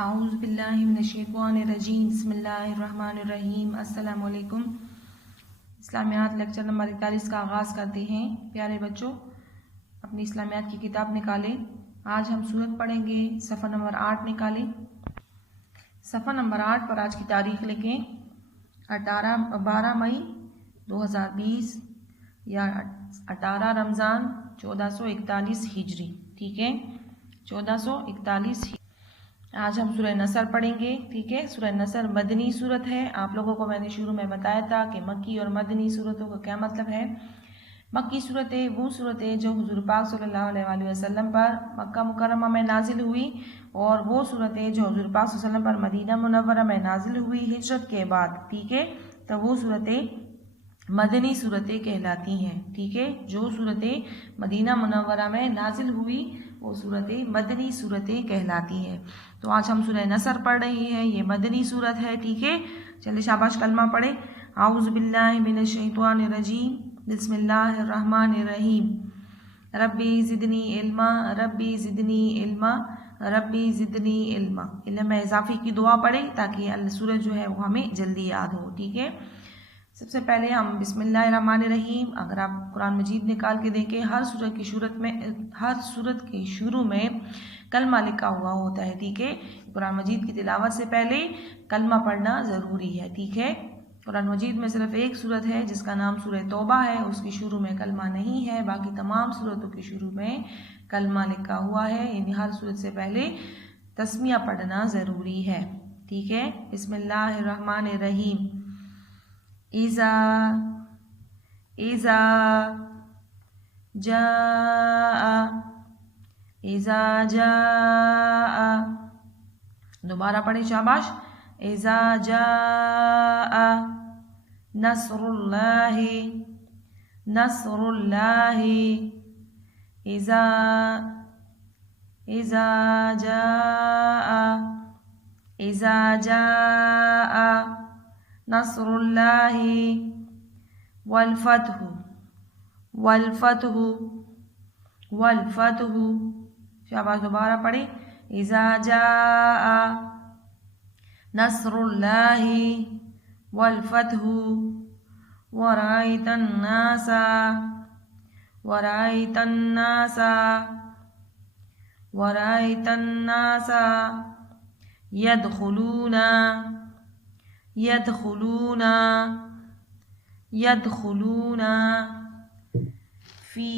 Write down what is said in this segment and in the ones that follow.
आऊज़ु बिल्लाहि मिनश्शैतानिर्रजीम बिस्मिल्लाहिर्रहमानिर्रहीम अस्सलामु अलैकुम। इस्लामियात लेक्चर नंबर 41 का आगाज़ करते हैं। प्यारे बच्चों, अपनी इस्लामियात की किताब निकालें। आज हम सूरत पढ़ेंगे। सफ़ा नंबर 8 निकालें। सफ़ा नंबर 8 पर आज की तारीख़ लिखें 12 मई 2020 या 18 रमज़ान 1441 हिजरी। ठीक है, 1441। आज हम surah-ए-नसर पढ़ेंगे। ठीक है, surah-ए-नसर मदनी सूरत है। आप लोगों को मैंने शुरू में बताया था कि मक्की और मदनी सूरतों का क्या मतलब है। मक्की सूरतें वो सूरतें जो हुजूर पाक सल्लल्लाहु अलैहि वसल्लम पर मक्का मुकर्रमा में नाजिल हुई, और वो सूरतें जो हुजूर पाक सल्लल्लाहु अलैहि वसल्लम पर मदीना मुनव्वरा में नाजिल हुई हिजरत के बाद। ठीक है, तो वो सूरतें मदनी सूरतें कहलाती हैं। ठीक है, जो सूरतें मदीना मुनव्वरा में नाजिल हुई वो सूरतें मदनी सूरतें कहलाती हैं। तो आज हम surah-ए-नसर पढ़ रहे हैं, ये मदनी सूरत है। ठीक है, चलिए शाबाश कलमा पढ़े। आऊज़ु बिल्लाहि मिनश्शैतानिर्रजीम बिस्मिल्लाहिर्रहमानिर्रहीम रब्बी ज़िदनी इल्मा रब्बी ज़िदनी इल्मा रब्बी ज़िदनी इल्मा। इल्म में इजाफ़ी की दुआ पढ़े ताकि सूरत जो है वो हमें जल्दी याद हो। ठीक है, सबसे पहले हम बिस्मिल्लाहिर्रहमानिर्रहीम। अगर आप कुरान मजीद निकाल के देखें, हर सूरत के शुरू में कलमा लिखा हुआ होता है। ठीक है, कुरान मजीद की तिलावत से पहले कलमा पढ़ना ज़रूरी है। ठीक है, कुरान मजीद में सिर्फ एक सूरत है जिसका नाम सूरह तौबा है, उसकी शुरू में कलमा नहीं है। बाकी तमाम सूरतों के शुरू में कलमा लिखा हुआ है, यानी हर सूरत से पहले तस्मिया पढ़ना ज़रूरी है। ठीक है, बिस्मिल्लाहिर्रहमानिर्रहीम। इज़ा इज़ा जाआ इज़ा जाआ। दोबारा पढ़े शाबाश। इज़ा जाआ नस्रुल्लाहि नस्रुल्लाहि इज़ा इज़ा जाआ इज़ा जाआ नस्रुल्लाहि वल फतहु वल फतहु वल फतहु। शाबाश, दोबारा पढ़े। इज़ा जाआ नस्रुल्लाहि वल फतहु वराइतन नासा वराइतन नासा वराइतन नासा यदखुलूना यदखुलूना यदखुलूना फी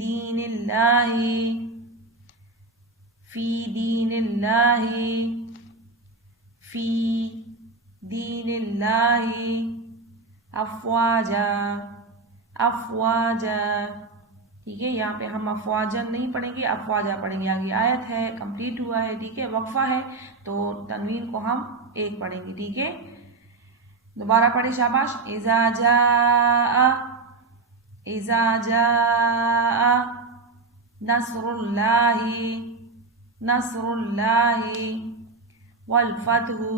दीनिल्लाहि फी दीनिल्लाहि फी दीनिल्लाहि अफ़वाजा अफ़वाजा। ठीक है, यहाँ पे हम अफ़वाजन नहीं पढ़ेंगे, अफ़वाजा पढ़ेंगे। आगे आयत है, कंप्लीट हुआ है। ठीक है, वक्फा है तो तनवीन को हम एक पढ़ेंगे। ठीक है, दोबारा पढ़े शाबाश। इज़ा जाआ इज़ा जाआ नस्रुल्लाहि नस्रुल्लाहि वल फतहु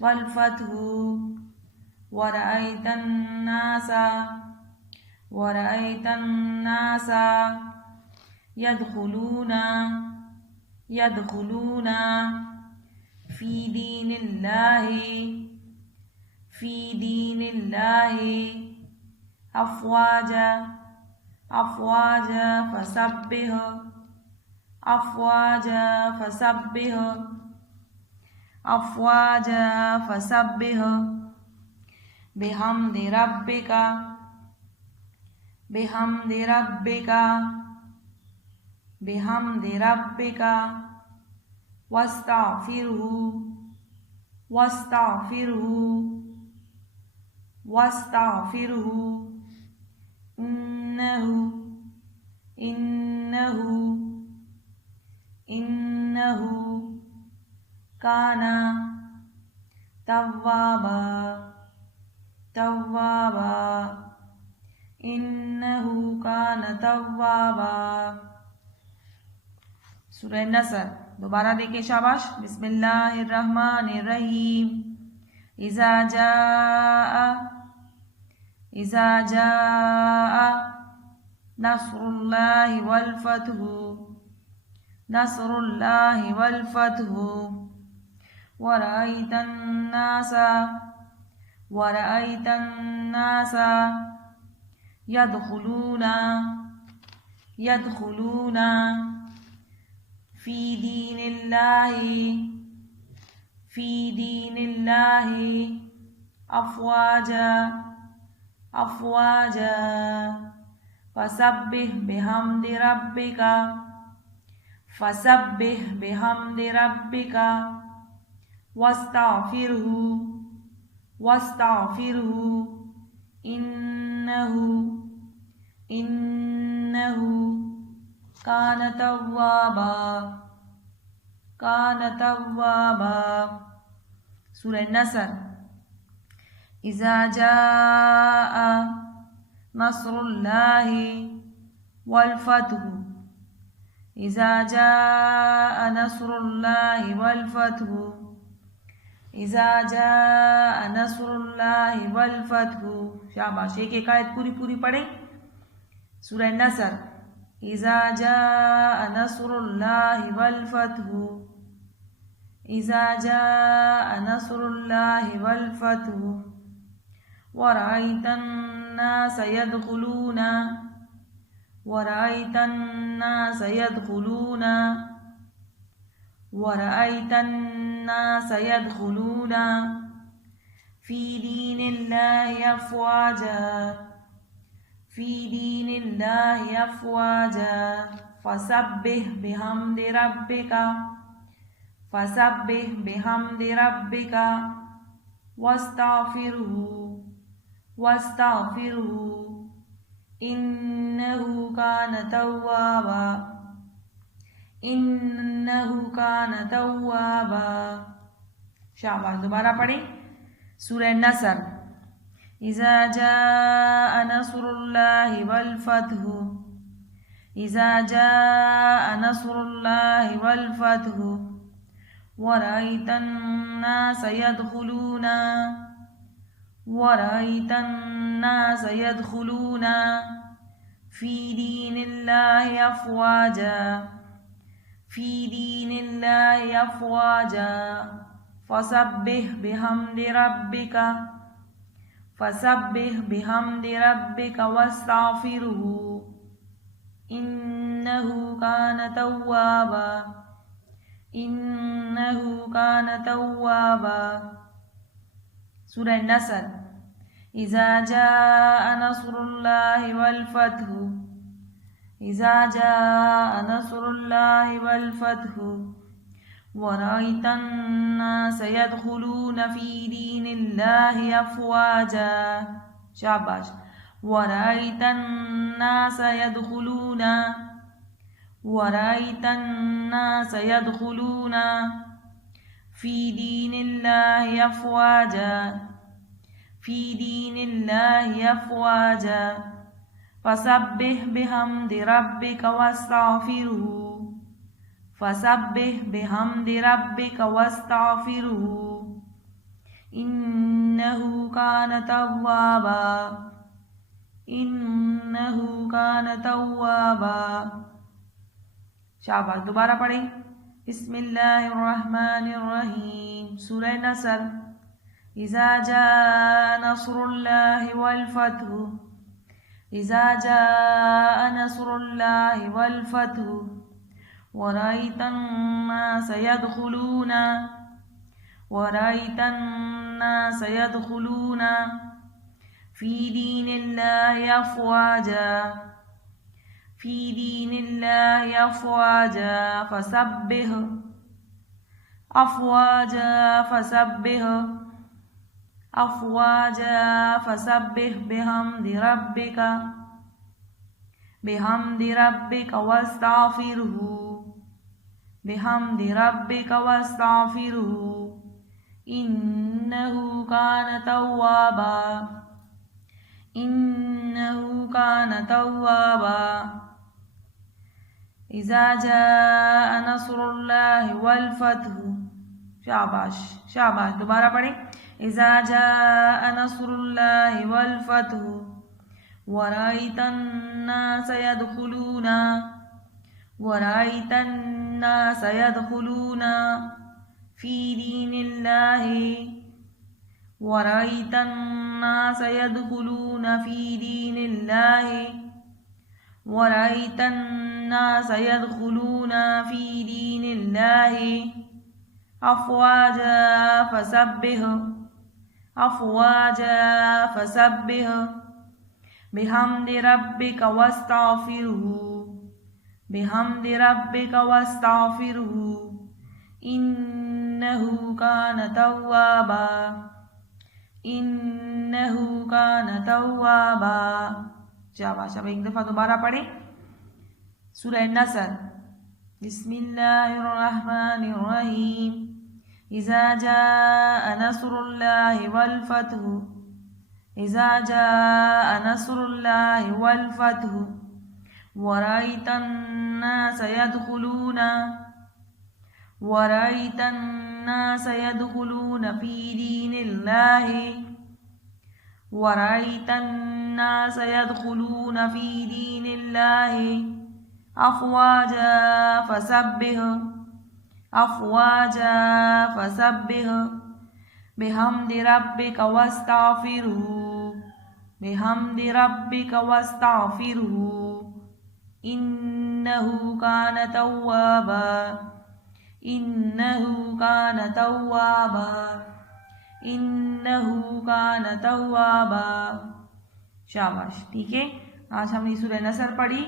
वल फतहु वराइतन नासा वराइतन नासा यदखुलूना यदखुलूना फी दीनिल्लाहि फी दीनिल्लाहि अफ़वाजा अफ़वाजा फसब्बिह अफ़वाजा फसब्बिह अफ़वाजा फसब्बिह बिहम्दि रब्बिका बिहम्दि रब्बिका बिहम्दि रब्बिका वस्तग़फिरहु वस्तग़फिरहु वस्तग़फिरहु इन्नहु इन्नहु इन्नहु काना तव्वाबा तव्वाबा इन्नहु काना तव्वाबा। surah-ए-नसर दोबारा देखें शाबाश। बिस्मिल्लाहिर्रहमानिर्रहीम। इज़ा जाआ इज़ा जाआ नस्रुल्लाहि वल फतहु नस्रुल्लाहि वल फतहु वरअयतन नासा यदखुलूना फी दीनिल्लाहि अफ़वाजा फसब्बिह बिहम्दि रब्बिका वस्तग़फिरहु इन्नहु कान तव्वाबा। सूरह नसर। इज़ा जाअ नस्रुल्लाहि वल फतहु इज़ा जाअ नस्रुल्लाहि वल फतहु इज़ा जाअ नस्रुल्लाहि वल फतहु। शाबाश, एक आयत पूरी पढ़ें। सूरह नसर। इज़ा जाअ नस्रुल्लाहि वल फतहु इज़ा जाअ नस्रुल्लाहि वल फतहु वरअयतन नासा यदखुलूना फी दीनिल्लाहि अफ़वाजा फसब्बिह बिहम्दि रब्बिका वस्तग़फिरहु इन्नहु कान तव्वाबा। शाबाश, दोबारा पढ़ें। सूरह नसर। इज़ा जाअ नस्रुल्लाहि वल फतहु इज़ा जाअ नस्रुल्लाहि वल फतहु वरअयतन नासा यदखुलूना फी दीनिल्लाहि अफ़वाजा फसब्बिह बिहम्दि रब्बिका वस्तग़फिरहु इन्नहु कान तव्वाबा। सूरह नसर। इज़ा जाअ नस्रुल्लाहि वल फतहु इज़ा जाअ नस्रुल्लाहि वल फतहु वरअयतन नासा यदखुलूना फी दीनिल्लाहि अफ़वाजा। शाबाश। वरअयतन नासा यदखुलूना फी दीनिल्लाहि अफ़वाजा फसब्बिह बिहम्दि रब्बिका वस्तग़फिरहु इन्नहु कान तव्वाबा। शाबाश, दोबारा पढ़ें। बिस्मिल्लाहिर्रहमानिर्रहीम। सूरह नसर। इज़ा जाअ नस्रुल्लाहि वल फतहु इज़ा जाअ नस्रुल्लाहि वल फतहु वरअयतन नासा यदखुलूना फी दीनिल्लाहि अफ़वाजा फसब्बिह बिहम्दि रब्बिका वस्तग़फिरहु इन्नहु कान तव्वाबा। इज़ा जाअ नस्रुल्लाहि वल फतहु। शाबाश, दोबारा पढ़ें। इज़ा जाअ नस्रुल्लाहि वल फतहु वरअयतन नासा अन्नास यदखुलूना फी दीनिल्लाहि वरअयतन नास यदखुलूना फी दीनिल्लाहि वरअयतन नास यदखुलूना फी दीनिल्लाहि अफ़वाजा फसब्बिह बिहम्दि रब्बिका वस्तग़फ़िरहू इन्नहू कान तव्वाबा। शाबाश। अब एक दफ़ा दोबारा पढ़ें सूरह नसर। बिस्मिल्लाहिर्रहमानिर्रहीम। इज़ा जाअ नस्रुल्लाहि वल फ़त्हु वरअयतन नास यदखुलूना फी दीनिल्लाहि अफ़वाजा फसब्बिह बिहम्दि रब्बिका वस्तग़फ़िरहू इन्नहू कान तव्वाबा। शाबाश। ठीक है, आज हमने सूरह नसर पढ़ी।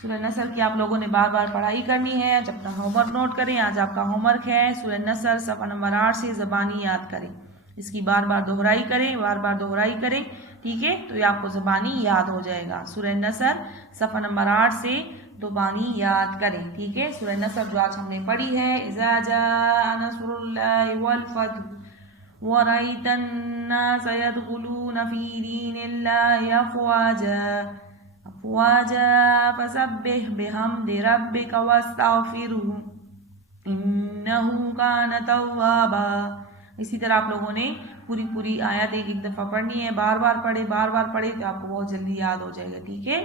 सूरह नसर की आप लोगों ने बार बार पढ़ाई करनी है। आज अपना होमवर्क नोट करें। आज आपका होमवर्क है सूरह नसर सफ़ा नंबर 8 से ज़बानी याद करें। इसकी बार बार दोहराई करें। ठीक है, तो ये आपको ज़बानी याद हो जाएगा। सूरह नसर सफ़ा नंबर 8 से ज़बानी याद करें। ठीक है, सूरह नसर जो आज हमने पढ़ी है, इज़ा जाअ नस्रुल्लाहि वल फ़त्हु वरअयतन नास यदखुलूना फी दीनिल्लाहि अफ़वाजा फसब्बिह बिहम्दि रब्बिका वस्तग़फ़िरहू इन्नहू कान तव्वाबा। इसी तरह आप लोगों ने पूरी आयत एक दफ़ा पढ़नी है। बार बार पढ़े तो आपको बहुत जल्दी याद हो जाएगा। ठीक है।